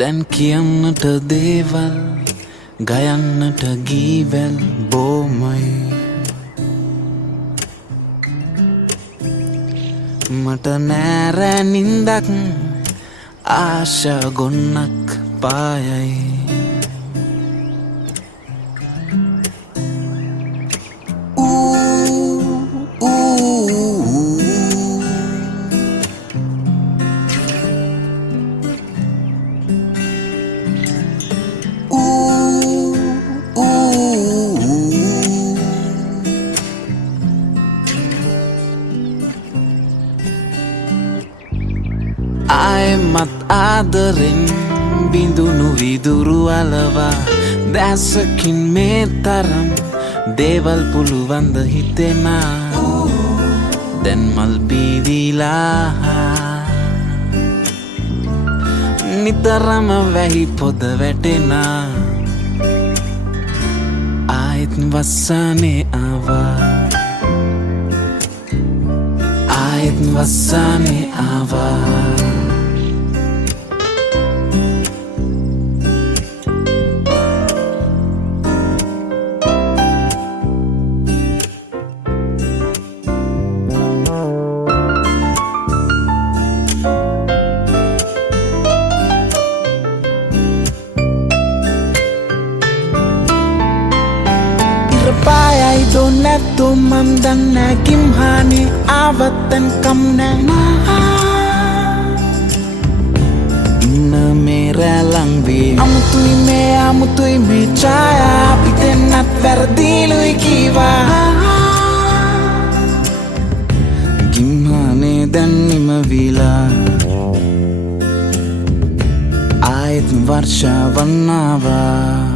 දැන් කියන්නට දේවල් ගයන්නට ගීවැල් බොමයි මට නෑරෑ නින්දක් ආශා ගොන්නක් පායයි ආයෙමත් ආදරෙන් බිඳුණු විදුරු අලවා දැසකින් මේ තරම් දේවල් පුළුවන්ද හිතෙනා දැන් මල් බීදිලා නිතරම වැහි පොද වැටෙනා ආයෙත් වස්සානේ ආවා ආයෙත් වස්සානේ ආවා Bayai donat to mandang na kimhani awatan kam na inna mera lang vi amutui me chaya pitenat verdilui kiwa kimhane dan nima vila ayat varsha vanava